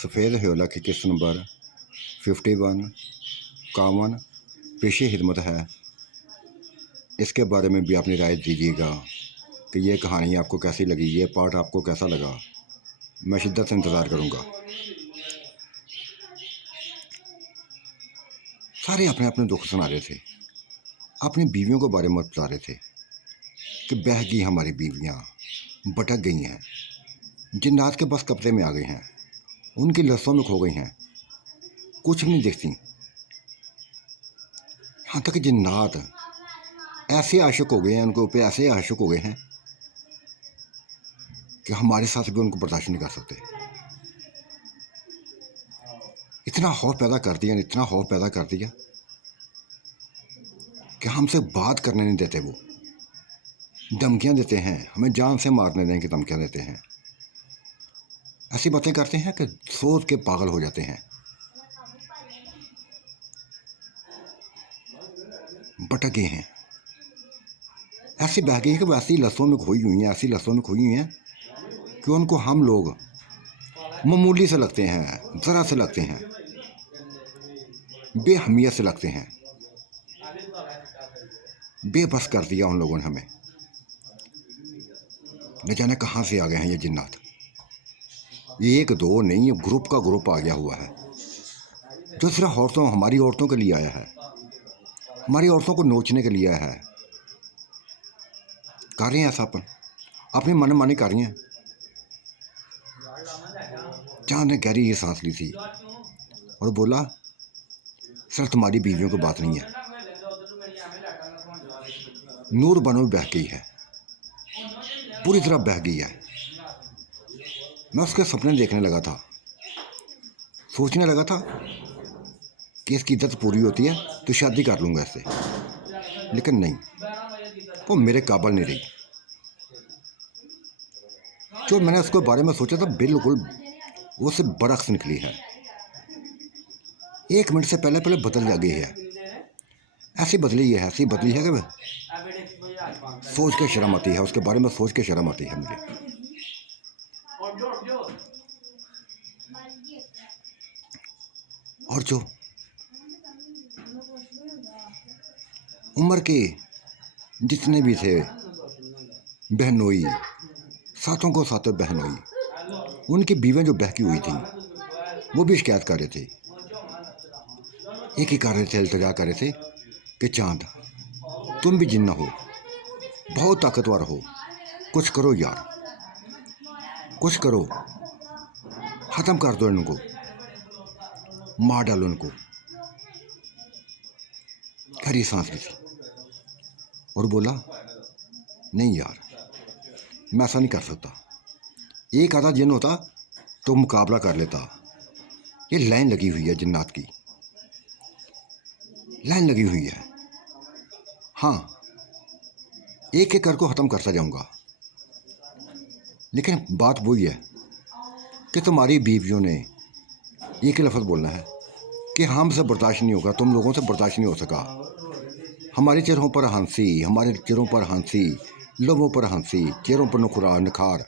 सफ़ेद ह्योला की किस्त नंबर 51 कामन पेशे खिदमत है। इसके बारे में भी अपनी राय दीजिएगा कि ये कहानी आपको कैसी लगी, ये पार्ट आपको कैसा लगा। मैं शिद्दत से इंतज़ार करूँगा। सारे अपने अपने दुख सुना रहे थे, अपनी बीवियों के बारे में बता रहे थे कि बह गई हमारी बीवियाँ, भटक गई हैं, जिन्नात के बस कब्जे में आ गई हैं, उनकी लफ्ज़ों में खो गई हैं, कुछ भी नहीं दिखती। यहाँ तक जिन्नात ऐसे आशिक हो गए हैं, उनके ऊपर ऐसे आशिक हो गए हैं कि हमारे साथ भी उनको बर्दाश्त नहीं कर सकते। इतना खौफ पैदा कर दिया, इतना खौफ पैदा कर दिया कि हमसे बात करने नहीं देते। वो धमकियाँ देते हैं, हमें जान से मारने देने की धमकियाँ देते हैं। ऐसी बातें करते हैं कि सोच के पागल हो जाते हैं। भटक गए हैं, ऐसी बह गई है कि वो ऐसी लफ्ज़ों में खोई हुई हैं, ऐसी लफ्ज़ों में खोई हुई हैं कि उनको हम लोग मामूली से लगते हैं, ज़रा से लगते हैं, बेहमियत से लगते हैं। बेबस कर दिया उन लोगों ने हमें। न जाने कहाँ से आ गए हैं ये जिन्नात। एक दो नहीं, ग्रुप का ग्रुप आ गया हुआ है जो सिर्फ हमारी औरतों के लिए आया है, हमारी औरतों को नोचने के लिए आया है। कर रहे हैं ऐसा अपनी मनमानी कर रही हैं। चांद ने गहरी ये सांस ली थी और बोला, सर तुम्हारी बीवियों की बात नहीं है। नूर बनो बह गई है, पूरी तरह बह गई है। मैं उसके सपने देखने लगा था, सोचने लगा था कि इसकी इज्जत पूरी होती है तो शादी कर लूँगा इससे, लेकिन नहीं, वो मेरे काबिल नहीं रही। जो मैंने उसके बारे में सोचा था बिल्कुल उससे बरक्स निकली है। 1 मिनट से पहले पहले बदल जा गई है। ऐसी बदली है, ऐसी बदली है कि सोच के शर्म आती है, उसके बारे में सोच के शर्म आती है मुझे। और जो उम्र के जितने भी थे बहनोई, साथों को साथों बहनोई, उनकी बीवें जो बहकी हुई थी वो भी शिकायत कर रहे थे। एक ही कर रहे थे, इल्तिजा कर रहे थे कि चांद तुम भी जिन्ना हो, बहुत ताकतवर हो, कुछ करो यार, कुछ करो, ख़त्म कर दो इनको, मार डालो इनको। खरी सांस ली थी और बोला, नहीं यार, मैं ऐसा नहीं कर सकता। एक आधा जिन होता तो मुकाबला कर लेता। ये लाइन लगी हुई है, जिन्नात की लाइन लगी हुई है। हाँ, एक एक कर को ख़त्म करता जाऊंगा, लेकिन बात वही है कि तुम्हारी बीवियों ने एक ही लफ्ज़ बोलना है कि हमसे बर्दाश्त नहीं होगा, तुम लोगों से बर्दाश्त नहीं हो सका। हमारे चेहरों पर हंसी, हमारे चेहरों पर हंसी, लोगों पर हंसी, चेहरों पर निखार,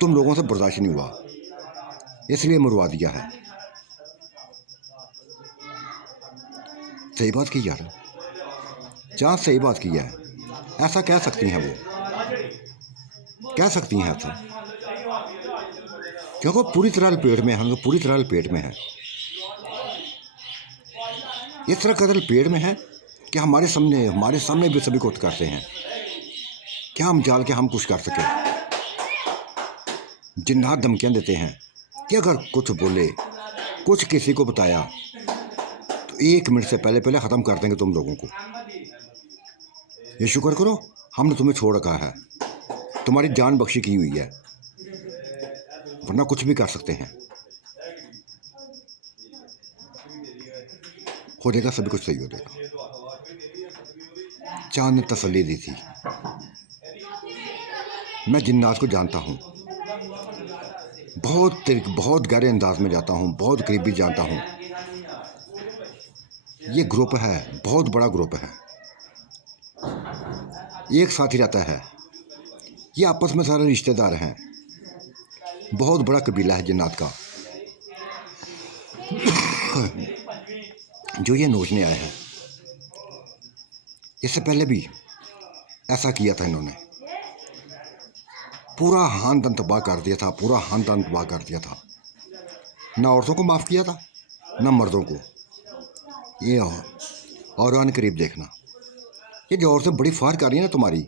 तुम लोगों से बर्दाश्त नहीं हुआ, इसलिए मरवा दिया है। सही बात की यार, जहाँ सही बात की है। ऐसा कह सकती हैं, वो कह सकती हैं ऐसा, क्योंकि वो पूरी तरह लपेट में है, उनको पूरी तरह लपेट में है। इस तरह कदर लपेट में है कि हमारे सामने भी सभी कुछ करते हैं। क्या हम जाल के हम कुछ कर सके। जिन्नात धमकियाँ देते हैं कि अगर कुछ बोले, कुछ किसी को बताया तो 1 मिनट से पहले पहले ख़त्म कर देंगे तुम लोगों को। ये शुक्र करो हमने तुम्हें छोड़ रखा है, तुम्हारी जान बख्शी की हुई है, वरना कुछ भी कर सकते हैं। हो जाएगा, सभी कुछ सही हो जाएगा। चांद ने तसल्ली दी थी। मैं जिन्नात को जानता हूँ, बहुत गहरे अंदाज में जाता हूँ, बहुत करीबी जानता हूँ। ये ग्रुप है, बहुत बड़ा ग्रुप है, एक साथ ही रहता है। ये आपस में सारे रिश्तेदार हैं, बहुत बड़ा कबीला है जिन्नात का। जो ये नोचने आए हैं, इससे पहले भी ऐसा किया था इन्होंने। पूरा खानदान तबाह कर दिया था, पूरा खानदान तबाह कर दिया था। ना औरतों को माफ़ किया था, ना मर्दों को। ये और आने करीब देखना, ये जो औरतें बड़ी फार कर रही हैं ना तुम्हारी,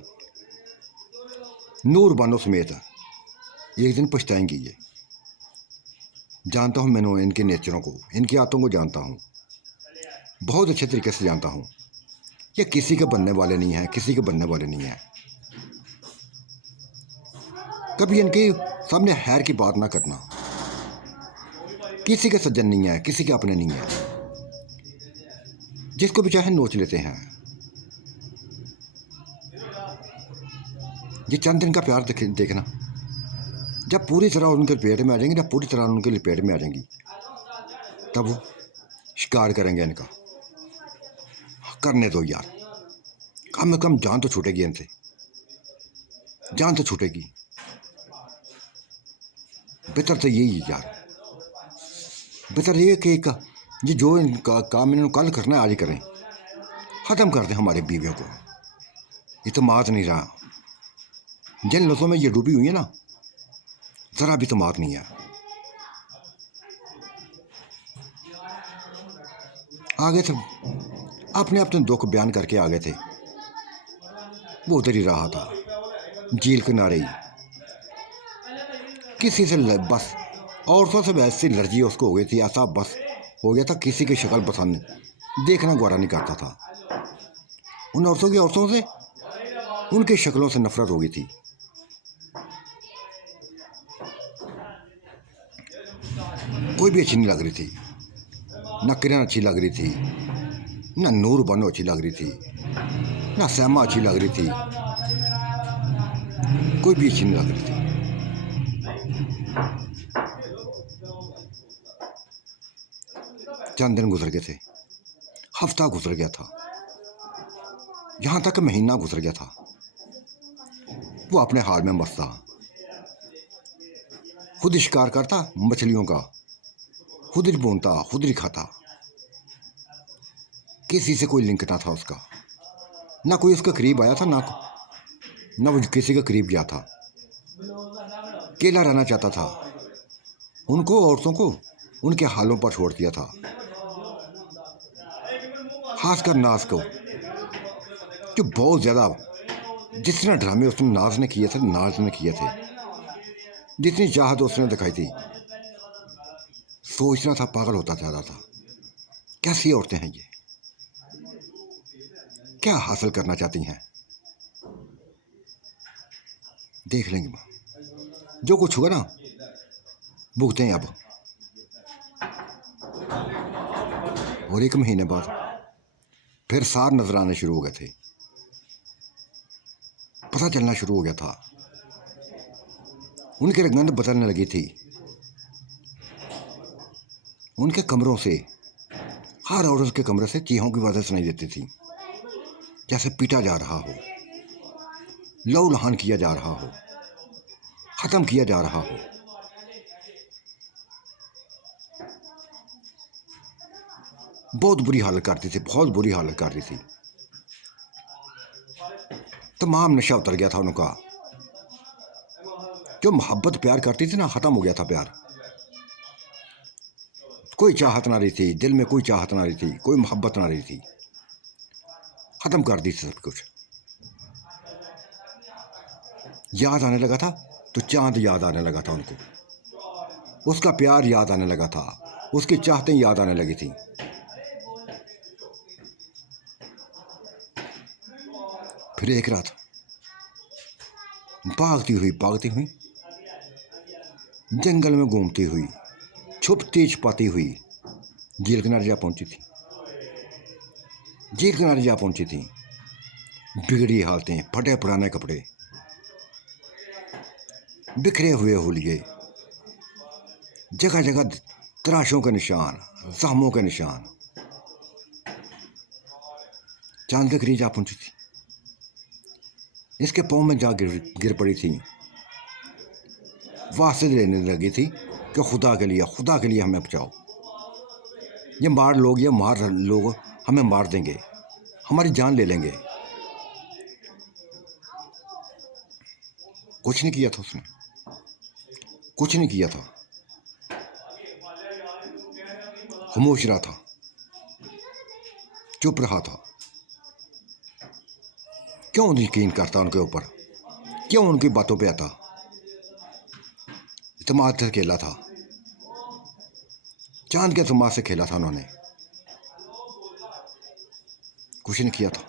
नूर बानो समेत, एक दिन पछताएंगी ये। जानता हूँ मैंने इनके नेचरों को, इनकी आदतों को जानता हूँ, बहुत अच्छे तरीके से जानता हूँ। ये किसी के बनने वाले नहीं हैं, किसी के बनने वाले नहीं हैं। कभी इनके सामने हैर की बात ना करना। किसी के सज्जन नहीं है, किसी के अपने नहीं है, जिसको भी चाहे नोच लेते हैं। ये चंद दिन का प्यार देखना, जब पूरी तरह उनके पेट में आ जाएंगे, जब पूरी तरह उनके लपेट में आ जाएंगी, तब वो शिकार करेंगे इनका। करने दो यार, कम से कम जान तो छूटेगी इनसे, जान तो छूटेगी। बेहतर तो यही है यार, बेहतर ये कि ये जो इनका काम इन्होंने कल करना है आज ही करें, ख़त्म कर दें हमारे बीवियों को। इत्मीनान नहीं रहा, जिन लफ्ज़ों में ये डूबी हुई है ना, ज़रा भी इत्मीनान नहीं है। आगे थे अपने अपने दुख बयान करके आ गए थे। वो उधर ही रहा था, झील किनारे ही, किसी से बस औरतों से वैसी एलर्जी उसको हो गई थी, ऐसा बस हो गया था, किसी की शक्ल पसंद देखना गवारा नहीं करता था। उन औरतों से उनकी शक्लों से नफरत हो गई थी। कोई भी अच्छी नहीं लग रही थी, ना किरण अच्छी लग रही थी, ना नूर बानो अच्छी लग रही थी, ना सैमा अच्छी लग रही थी, कोई भी अच्छी नहीं लग रही थी। चंद दिन गुजर गए थे, हफ्ता गुजर गया था, यहाँ तक महीना गुजर गया था। वो अपने हाल में मस्त था, खुद ही शिकार करता मछलियों का, खुद ही बोनता, खुद ही खाता। किसी से कोई लिंक ना था उसका, ना कोई उसके करीब आया था, ना वो किसी के करीब गया था। अकेला रहना चाहता था, उनको औरतों को उनके हालों पर छोड़ दिया था, खासकर नाज को, जो बहुत ज़्यादा, जितने ड्रामे उसने नाज ने किए थे, नाज ने किए थे, जितनी चाहत उसने दिखाई थी, सोचना था पागल होता जा रहा था। कैसी औरतें हैं ये, क्या हासिल करना चाहती हैं, देख लेंगे। जो कुछ हुआ ना, भुगते हैं अब। और एक महीने बाद फिर सार नजर आने शुरू हो गए थे, पता चलना शुरू हो गया था, उनकी रंगत बदलने लगी थी। उनके कमरों से, हर औरत के कमरे से चीहों की आवाज़ें सुनाई देती थी, जैसे पीटा जा रहा हो, लहू लहान किया जा रहा हो, ख़त्म किया जा रहा हो। बहुत बुरी हालत करती थी, बहुत बुरी हालत कर रही थी। तमाम नशा उतर गया था उनका, जो मोहब्बत प्यार करती थी ना, ख़त्म हो गया था प्यार। कोई चाहत ना रही थी, दिल में कोई चाहत ना रही थी, कोई मोहब्बत ना रही थी, ख़त्म कर दी थी सब कुछ। याद आने लगा था तो चांद याद आने लगा था उनको, उसका प्यार याद आने लगा था, उसकी चाहतें याद आने लगी थी। फिर एक रात भागती हुई जंगल में घूमती हुई, छुपती छुपाती हुई झील किनारे जा पहुंची थी। झील किनारे जा पहुंची थी, बिगड़ी हालतें, फटे पुराने कपड़े, बिखरे हुए हुलिये, जगह जगह तराशों के निशान, जख्मों के निशान। चांद के करीब जा पहुंची थी, इसके पाँव में जा गिर पड़ी थी, वास्ते लेने लगी थी कि खुदा के लिए हमें बचाओ। ये मार लोग हमें मार देंगे, हमारी जान ले लेंगे। कुछ नहीं किया था उसने, कुछ नहीं किया था, खामोश रहा था, चुप रहा था। क्यों यकीन करता उनके ऊपर, क्यों उनकी बातों पे आता? इत्मीनान से खेला था, चांद के इत्मीनान से खेला था उन्होंने, कुछ नहीं किया था।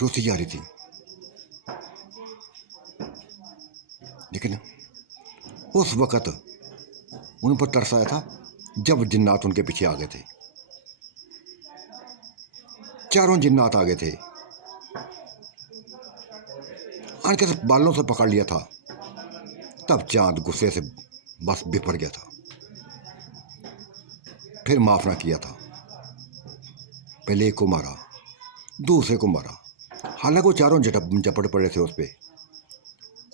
रोती जा रही थी, लेकिन उस वक़्त उन पर तरस आया था जब जिन्नात उनके पीछे आ गए थे। चारों जिन्नात आ गए थे, उनके बालों से पकड़ लिया था। तब चांद गुस्से से बस बिफर गया था, फिर माफ ना किया था। पहले एक को मारा, दूसरे को मारा, हालांकि वो चारों झपट पड़े थे उस पर,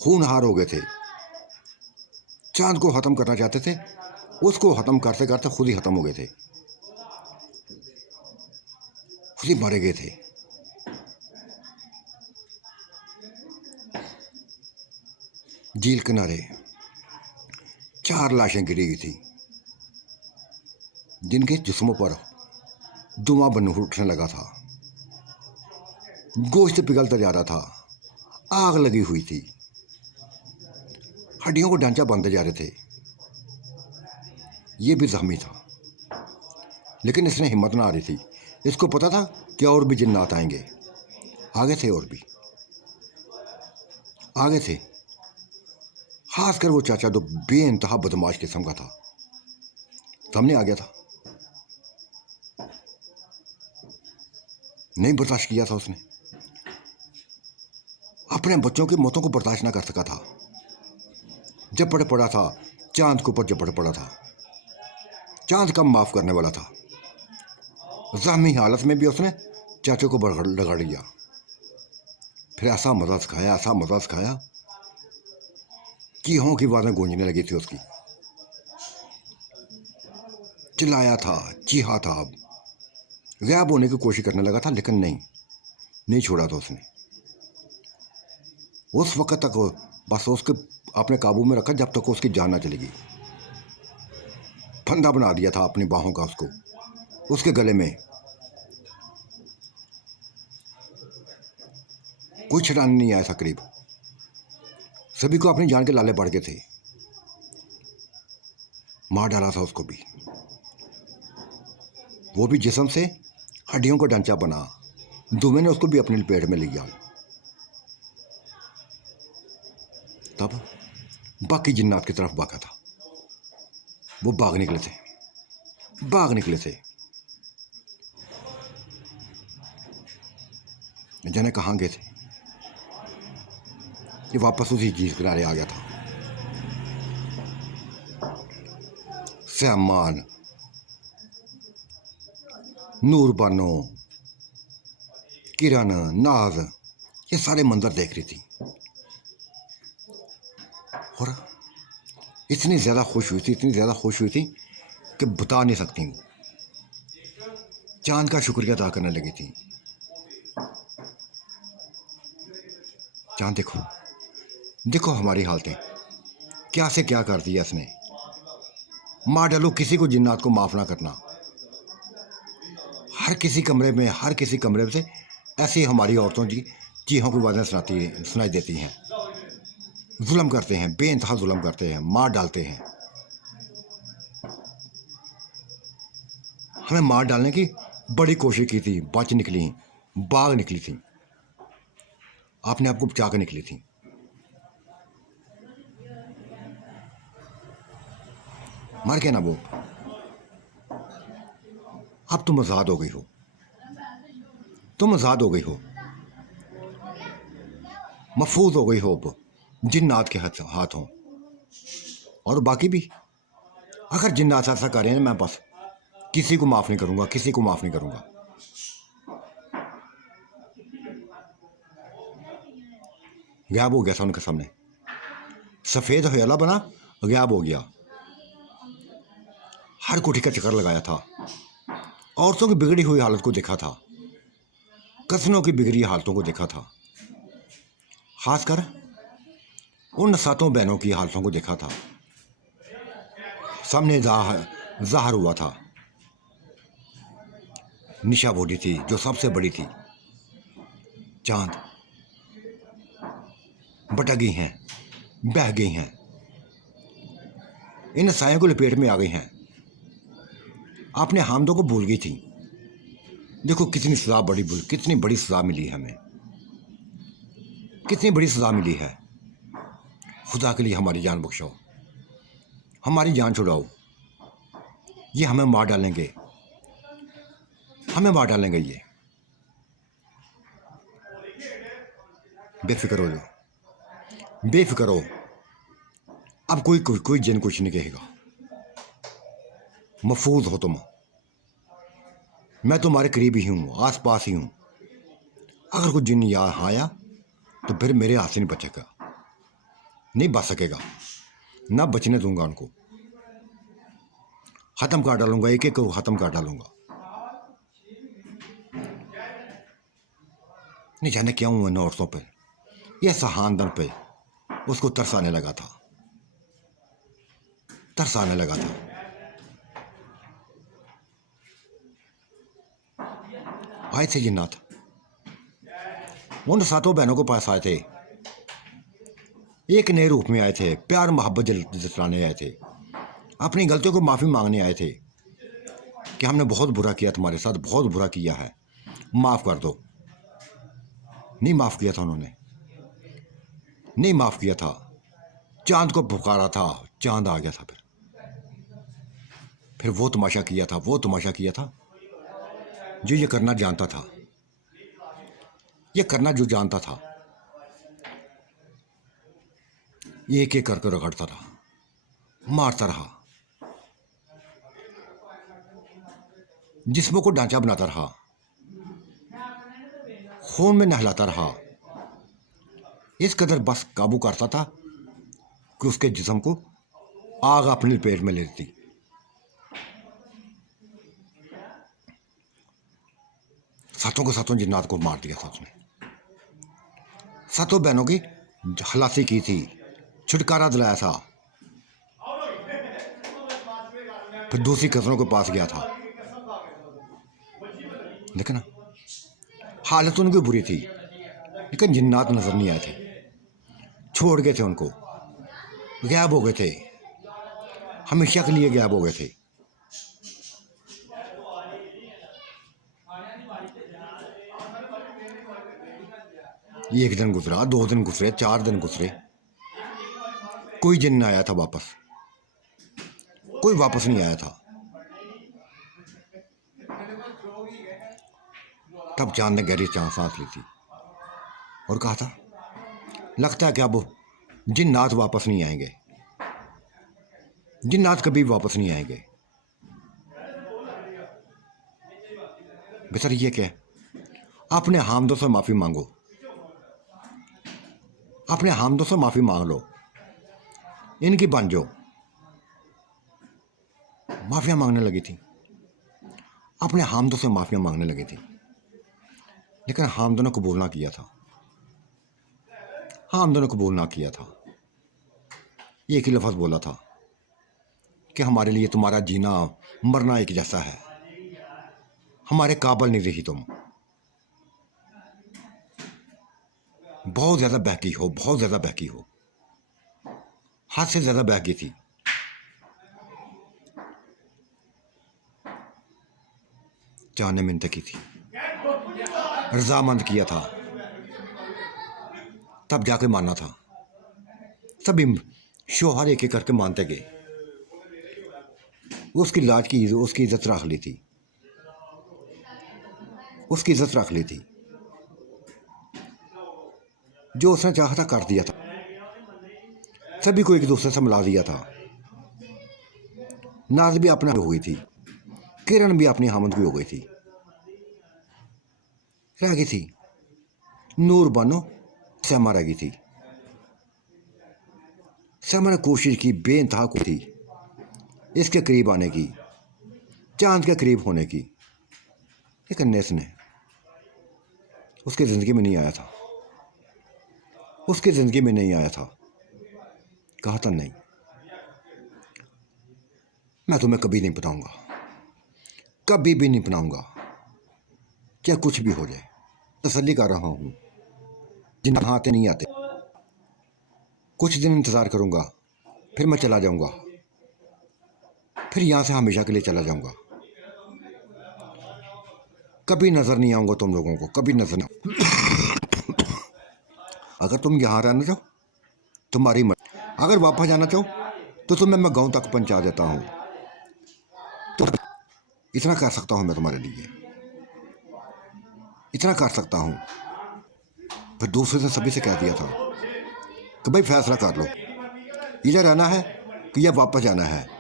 खूनहार हो गए थे। चांद को ख़त्म करना चाहते थे, उसको ख़त्म करते करते खुद ही ख़त्म हो गए थे, खुद ही मारे गए थे। झील किनारे 4 लाशें गिरी हुई थी, जिनके जिस्मों पर धुआं बन उठने लगा था, गोश्त पिघलता जा रहा था, आग लगी हुई थी, हड्डियों को ढांचा बांधते जा रहे थे। ये भी जख्मी था, लेकिन इसने हिम्मत ना आ रही थी। इसको पता था कि और भी जिन्नात आएंगे। आगे थे, और भी आगे थे, खासकर वो चाचा जो बेइंतहा बदमाश किस्म का था, सामने आ गया था। नहीं बर्दाश्त किया था उसने, अपने बच्चों की मौतों को बर्दाश्त ना कर सका था। झपट पड़ा था, चांद के ऊपर झपट पड़ा था। चांद कम माफ करने वाला था। जख्मी हालत में भी उसने चाचू को रगड़ लिया, फिर ऐसा मजा सिखाया, ऐसा मजा सिखाया कि हों की आवाज़ें गूंजने लगी थी उसकी। चिल्लाया था, चीहा था, गायब होने की कोशिश करने लगा था, लेकिन नहीं छोड़ा था उसने। उस वक्त तक बस उसके अपने काबू में रखा जब तक उसकी जान ना चलेगी। फंदा बना दिया था अपनी बाहों का उसको, उसके गले में। कोई छड़ाने नहीं आया था करीब, सभी को अपनी जान के लाले पड़ गए थे। मार डाला था उसको भी, वो भी जिस्म से हड्डियों का ढांचा बना। धुएं ने उसको भी अपनी लपेट में लिया। तब बाकी जिन्नात की तरफ भागा था, वो भाग निकले थे। जाने कहाँ गए थे, ये वापस उसी झील किनारे आ गया था। सहमान, नूर बानो, किरण, नाज, ये सारे मंजर देख रही थी और इतनी ज़्यादा खुश हुई थी कि बता नहीं सकती हूँ। चांद का शुक्रिया अदा करने लगी थी। चांद देखो हमारी हालतें, क्या से क्या कर दिया इसने। मार डालो, किसी को जिन्नात को माफ़ ना करना। हर किसी कमरे से ऐसी हमारी औरतों की चीहों की आवाज़ें सुनाई देती हैं। जुल्म करते हैं, बेइंतहा जुल्म करते हैं, मार डालते हैं। हमें मार डालने की बड़ी कोशिश की थी, बच निकली, भाग निकली थी, आपने आपको बचा कर निकली थी। मर गया ना वो, अब तुम आज़ाद हो गई हो, महफूज हो गई हो अब जिन्नात के हाथों। और बाकी भी अगर जिन्नात ऐसा करें ना, मैं बस किसी को माफ़ नहीं करूँगा। गायब हो गया था उनके सामने, सफ़ेद हयाला बना, गायब हो गया। हर कोठी का चक्कर लगाया था, औरतों की बिगड़ी हुई हालत को देखा था, कथनों की बिगड़ी हालतों को देखा था, खासकर उन 7 बहनों की हालतों को देखा था। सामने ज़ाहिर हुआ था। निशा बूढ़ी थी जो सबसे बड़ी थी, चांद भटक गई हैं, बह गई हैं, इन सायों को लपेट में आ गई हैं, अपने हामदों को भूल गई थी। देखो कितनी सजा कितनी बड़ी सजा मिली है हमें, कितनी बड़ी सजा मिली है। खुदा के लिए हमारी जान बख्शो, हमारी जान छुड़ाओ। ये हमें मार डालेंगे, हमें मार डालेंगे ये। बेफिक्र हो जाओ, बेफिक्र हो। अब कोई जिन कुछ नहीं कहेगा। महफूज हो तुम, मैं तुम्हारे करीब ही हूँ, आस पास ही हूँ। अगर कुछ जिन यहाँ आया तो फिर मेरे हाथ से नहीं बचेगा, नहीं बच सकेगा, ना बचने दूंगा उनको। ख़त्म कर डालूंगा, एक एक को ख़त्म कर डालूंगा। नहीं जाने क्या हूँ इन औरतों पर, यह सहानदन पे उसको तरस आने लगा था, तरस आने लगा था। आए थे जिन्नात, उन 7 बहनों के पास आए थे, एक नए रूप में आए थे, प्यार मोहब्बत जताने आए थे, अपनी गलतियों को माफ़ी मांगने आए थे कि हमने बहुत बुरा किया, तुम्हारे साथ बहुत बुरा किया है, माफ़ कर दो। नहीं माफ़ किया था उन्होंने, नहीं माफ़ किया था। चांद को पुकारा था, चांद आ गया था। फिर वो तमाशा किया था, वो तमाशा किया था जो ये करना जानता था, ये करना जो जानता था। ये एक एक करके रगड़ता रहा, मारता रहा, जिस्मों को ढांचा बनाता रहा, खून में नहलाता रहा। इस कदर बस काबू करता था कि उसके जिस्म को आग अपनी लपेट में लेती। सातों के सातों जिन्नात को मार दिया था उसने। 7 बहनों की खलासी की थी, छुटकारा दिलाया था। फिर दूसरी कजनों के पास गया था, लेकिन हालत उनकी बुरी थी, लेकिन जिन्नात नजर नहीं आए थे, छोड़ गए थे उनको, गायब हो गए थे, हमेशा के लिए गायब हो गए थे। एक दिन गुजरा, 2 दिन गुजरे, 4 दिन गुजरे, कोई जिन्न आया था वापस, कोई वापस नहीं आया था। तब चांद ने गहरी सांस ली थी और कहा था, लगता है कि अब जिन्नात वापस नहीं आएंगे, जिन्नात कभी वापस नहीं आएंगे। बेहतर ये क्या, अपने हामदों से माफ़ी मांगो, अपने हामदों से माफ़ी मांग लो, इनकी बन जाओ। माफ़ियाँ मांगने लगी थी, अपने हामदों से माफ़ियाँ मांगने लगी थी, लेकिन हामदों ने कबूल ना किया था, हामदों ने कबूल ना किया था। एक ही लफ्ज़ बोला था कि हमारे लिए तुम्हारा जीना मरना एक जैसा है, हमारे काबिल नहीं रही तुम, बहुत ज़्यादा बहकी हो, बहुत ज़्यादा बहकी हो, हद से ज़्यादा बहकी थी। चांद ने मिन्नत की थी, रजामंद किया था, तब जाके मानना था। सभी शोहर एक एक करके मानते गए, उसकी लाज की उसकी इज्जत रख ली थी, उसकी इज्जत रख ली थी, जो उसने चाहा था कर दिया था, सभी को एक दूसरे से मिला दिया था। नाज भी अपने हो गई थी, किरण भी अपनी हामद की हो गई थी, रह गई थी नूर बानो सैमा रह गई थी। सैमा ने कोशिश की, बेइंतहा को थी इसके करीब आने की, चांद के करीब होने की, लेकिन इसने उसकी ज़िंदगी में नहीं आया था, उसकी ज़िंदगी में नहीं आया था। कहा था नहीं, मैं तुम्हें कभी नहीं बताऊंगा, कभी भी नहीं बनाऊंगा, चाहे कुछ भी हो जाए। तसल्ली कर रहा हूँ, जिन आते नहीं आते, कुछ दिन इंतज़ार करूंगा, फिर मैं चला जाऊंगा, फिर यहाँ से हमेशा के लिए चला जाऊंगा। कभी नज़र नहीं आऊंगा तुम लोगों को, कभी नज़र नहीं। अगर तुम यहाँ रहना चाहो तुम्हारी मर्जी, अगर वापस जाना चाहो तो तुम्हें मैं गांव तक पहुँचा देता हूँ। तो इतना कर सकता हूँ मैं तुम्हारे लिए, इतना कर सकता हूँ। फिर दूसरे से सभी से कह दिया था कि भाई फैसला कर लो, इधर रहना है कि या वापस जाना है।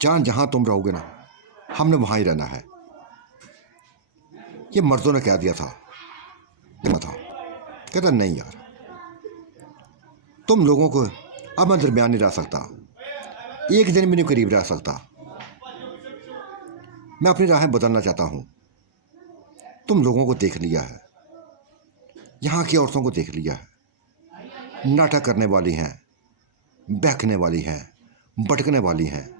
जहाँ तुम रहोगे ना, हमने वहाँ ही रहना है। ये मर्दों ने कह दिया था। कहता नहीं यार, तुम लोगों को अब मैं दरमियान नहीं रह सकता, एक दिन भी नहीं करीब रह सकता। मैं अपनी राहें बदलना चाहता हूँ। तुम लोगों को देख लिया है, यहाँ की औरतों को देख लिया है, नाटक करने वाली हैं, बहकने वाली हैं, भटकने वाली हैं।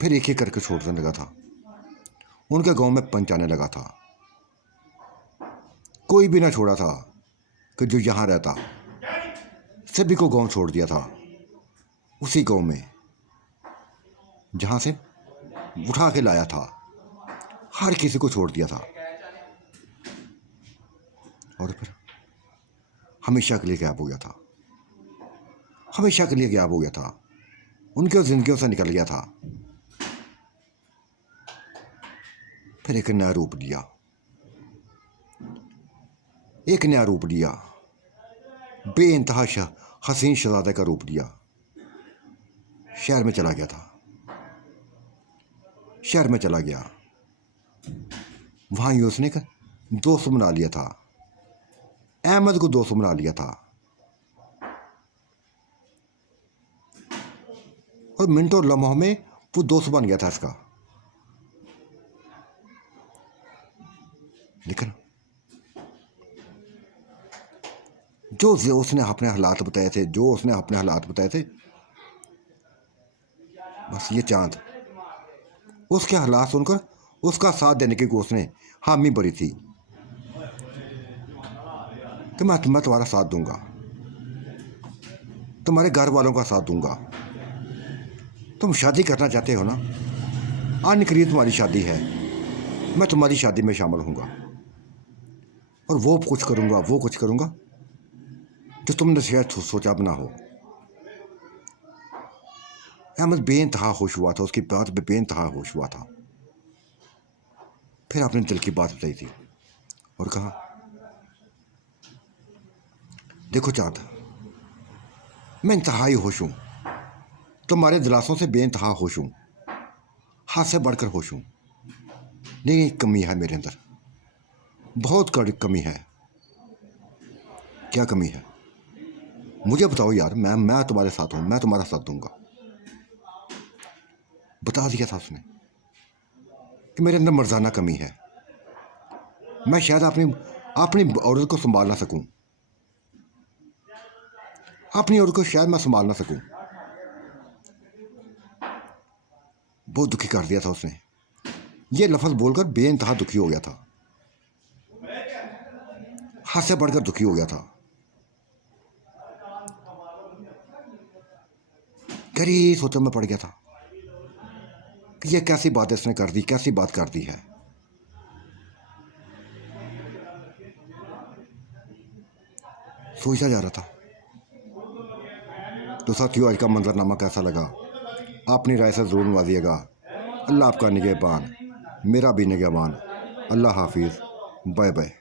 फिर एक एक करके छोड़ने लगा था, उनके गांव में पंच आने लगा था। कोई भी ना छोड़ा था कि जो यहाँ रहता, सभी को गांव छोड़ दिया था। उसी गांव में जहाँ से उठा के लाया था, हर किसी को छोड़ दिया था। और फिर हमेशा के लिए गायब हो गया था, हमेशा के लिए गायब हो गया था, उनकी जिंदगियों से निकल गया था। फिर एक नया रूप लिया, एक नया रूप लिया, बेइंतहा हसीन शहजादे का रूप लिया। शहर में चला गया था, शहर में चला गया। वहाँ ही उसने का दोस्त बना लिया था, अहमद को दोस्त बना लिया था। और मिनटों लम्हों में वो दोस्त बन गया था इसका। लेकिन जो उसने अपने हालात बताए थे, जो उसने अपने हालात बताए थे, बस ये चांद उसके हालात सुनकर उसका साथ देने की उसने हामी भरी थी कि मैं तुम्हारा साथ दूंगा, तुम्हारे घर वालों का साथ दूंगा। तुम शादी करना चाहते हो ना, अनकरीब तुम्हारी शादी है, मैं तुम्हारी शादी में शामिल होऊंगा और वो कुछ करूंगा जो तुमने शायद सोचा भी ना हो। अहमद बेइंतहा खुश हुआ था, उसकी बात पे बेइंतहा खुश हुआ था। फिर आपने दिल की बात बताई थी और कहा, देखो चांद, मैं इंतहाई खुश हूँ, तुम्हारे दिलासों से बेइंतहा खुश हूँ, हाथ से बढ़कर खुश हूँ। नहीं, एक कमी है मेरे अंदर, बहुत कड़ी कमी है। क्या कमी है मुझे बताओ यार, मैं तुम्हारे साथ हूँ, मैं तुम्हारा साथ दूंगा। बता दिया था उसने कि मेरे अंदर मर्दाना कमी है, मैं शायद अपनी औरत को संभाल ना सकूं, अपनी औरत को शायद मैं संभाल ना सकूं। बहुत दुखी कर दिया था उसने, ये लफ्ज़ बोलकर बेइंतहा दुखी हो गया था, हद से बढ़कर दुखी हो गया था। गहरी सोचों में पड़ गया था कि ये कैसी बात इसने कर दी, कैसी बात कर दी है। सोचता जा रहा था। तो साथियों, आज का मंजरनामा कैसा लगा, अपनी राय से ज़रूर नवाजिएगा। अल्लाह आपका निगहबान, मेरा भी निगहबान। अल्लाह हाफिज़, बाय बाय।